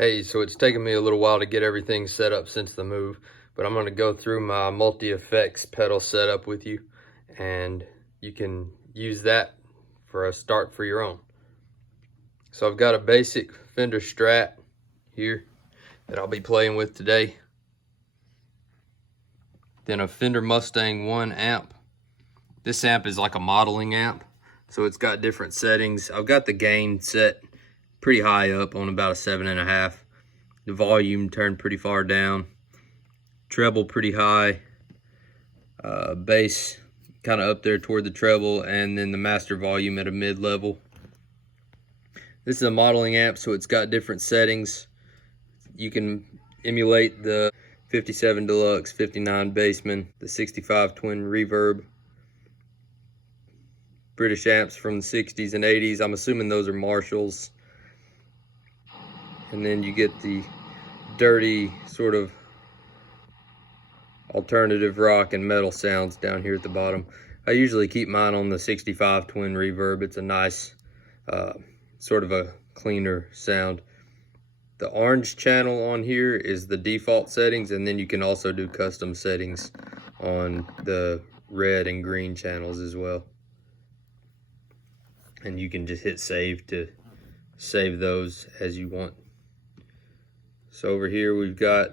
Hey, so it's taken me a little while to get everything set up since the move, but I'm going to go through my multi-effects pedal setup with you, and you can use that for a start for your own. So I've got a basic Fender Strat here that I'll be playing with today. Then a Fender Mustang 1 amp. This amp is like a modeling amp, so it's got different settings. I've got the gain set pretty high up on about a 7.5. The volume turned pretty far down. Treble pretty high. Bass kind of up there toward the treble, and then the master volume at a mid-level. This is a modeling amp, so it's got different settings. You can emulate the 57 Deluxe, 59 Bassman, the 65 Twin Reverb. British amps from the 60s and 80s. I'm assuming those are Marshalls. And then you get the dirty sort of alternative rock and metal sounds down here at the bottom. I usually keep mine on the 65 Twin Reverb. It's a nice sort of a cleaner sound. The orange channel on here is the default settings, and then you can also do custom settings on the red and green channels as well. And you can just hit save to save those as you want. So over here we've got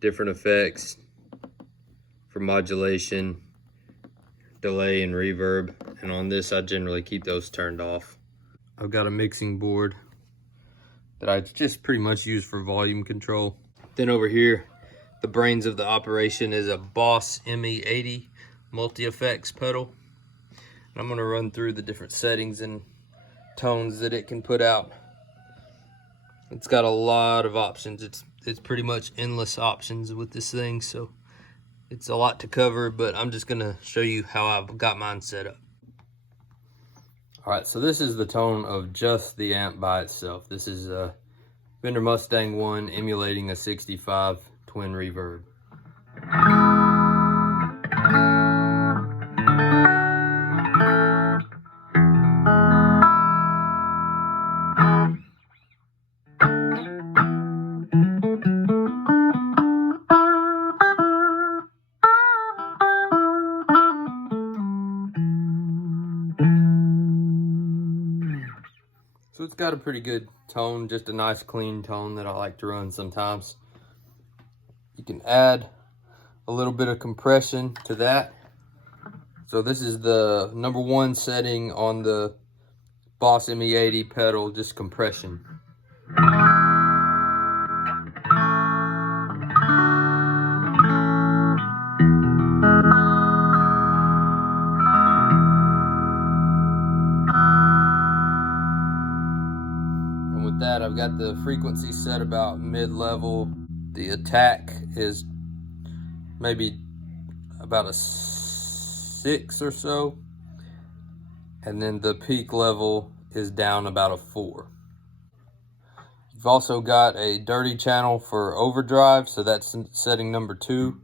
different effects for modulation, delay, and reverb. And on this, I generally keep those turned off. I've got a mixing board that I just pretty much use for volume control. Then over here, the brains of the operation is a Boss ME80 multi-effects pedal. And I'm gonna run through the different settings and tones that it can put out. It's got a lot of options. It's pretty much endless options with this thing, so it's a lot to cover, but I'm just gonna show you how I've got mine set up. All right, so this is the tone of just the amp by itself. This is a Fender Mustang 1 emulating a 65 Twin Reverb. So it's got a pretty good tone, just a nice clean tone that I like to run sometimes. You can add a little bit of compression to that. So this is the #1 setting on the Boss ME80 pedal, just compression. That I've got the frequency set about mid-level. The attack is maybe about a 6 or so, and then the peak level is down about a 4. You've also got a dirty channel for overdrive, so that's setting #2.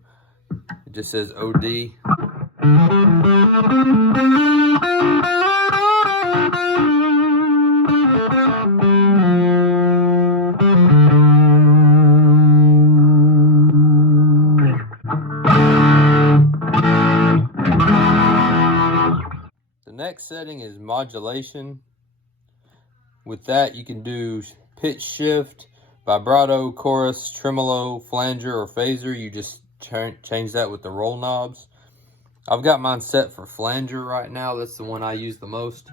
It just says OD. Next setting is modulation. With that, you can do pitch shift, vibrato, chorus, tremolo, flanger, or phaser. You just change that with the roll knobs. I've got mine set for flanger right now. That's the one I use the most.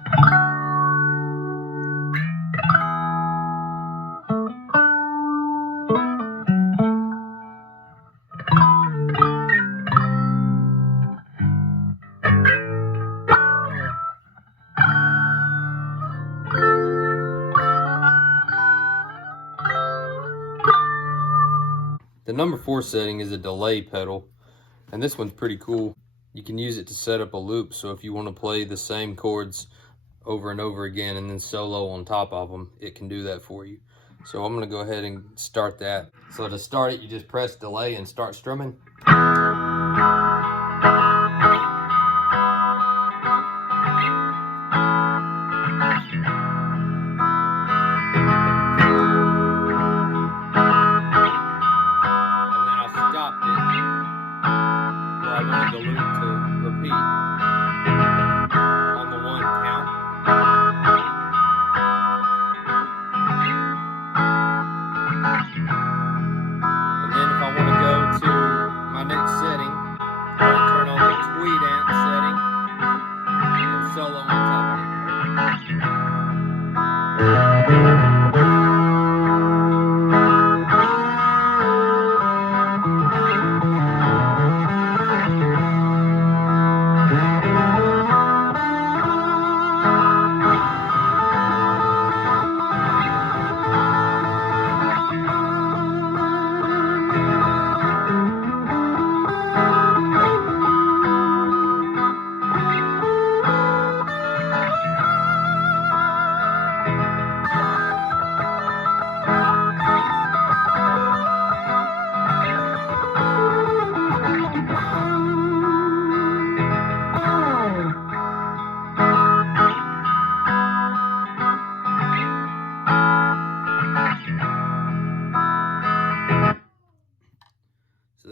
The #4 setting is a delay pedal, and this one's pretty cool. You can use it to set up a loop, so if you want to play the same chords over and over again and then solo on top of them, it can do that for you. So I'm going to go ahead and start that. So to start it, you just press delay and start strumming.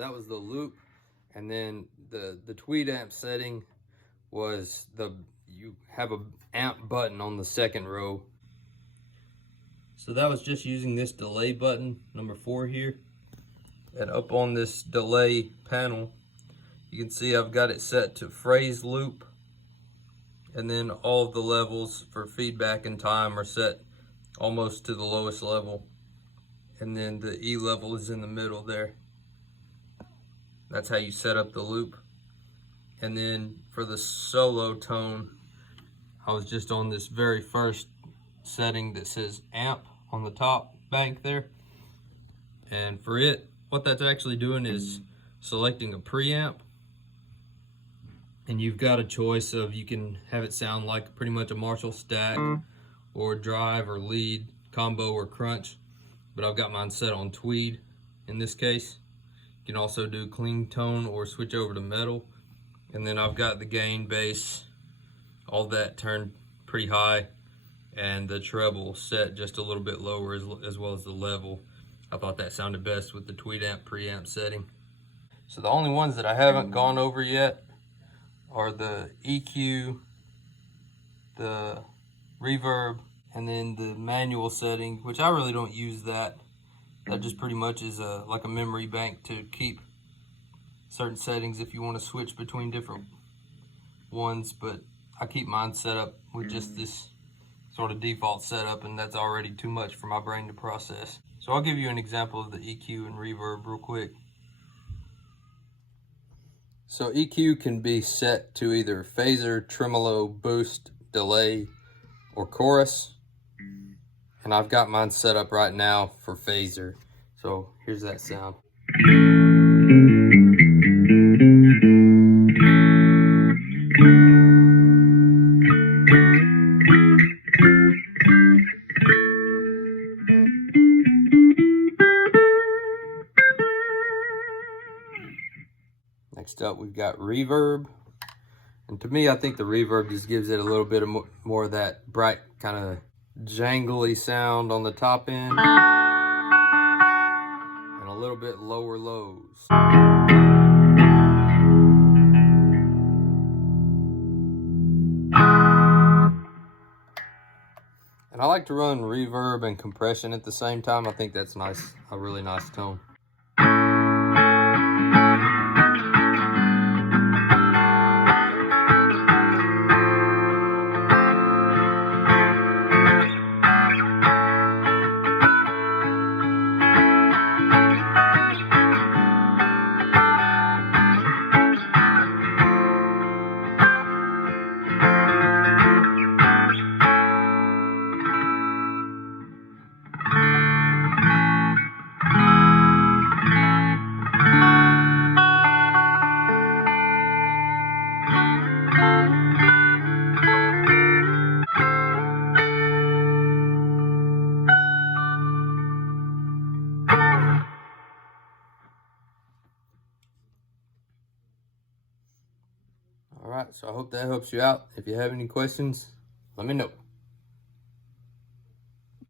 that was the loop. And then the tweed amp setting was you have a amp button on the second row. So that was just using this delay button, number 4 here. And up on this delay panel, you can see I've got it set to phrase loop. And then all of the levels for feedback and time are set almost to the lowest level. And then the E level is in the middle there. That's how you set up the loop. And then for the solo tone, I was just on this very first setting that says amp on the top bank there. And for it, what that's actually doing is selecting a preamp. And you've got a choice of, you can have it sound like pretty much a Marshall stack or drive or lead, combo or crunch. But I've got mine set on tweed in this case. You can also do clean tone or switch over to metal. And then I've got the gain, bass, all that turned pretty high, and the treble set just a little bit lower as well as the level. I thought that sounded best with the tweed amp preamp setting. So the only ones that I haven't gone over yet are the EQ, the reverb, and then the manual setting, which I really don't use that. That just pretty much is like a memory bank to keep certain settings if you want to switch between different ones, but I keep mine set up with just this sort of default setup, and that's already too much for my brain to process. So I'll give you an example of the EQ and reverb real quick. So EQ can be set to either phaser, tremolo, boost, delay, or chorus. And I've got mine set up right now for phaser. So here's that sound. Next up, we've got reverb. And to me, I think the reverb just gives it a little bit of more of that bright kind of jangly sound on the top end. And a little bit lower lows. And I like to run reverb and compression at the same time. I think that's nice, a really nice tone. All right, so I hope that helps you out. If you have any questions, let me know.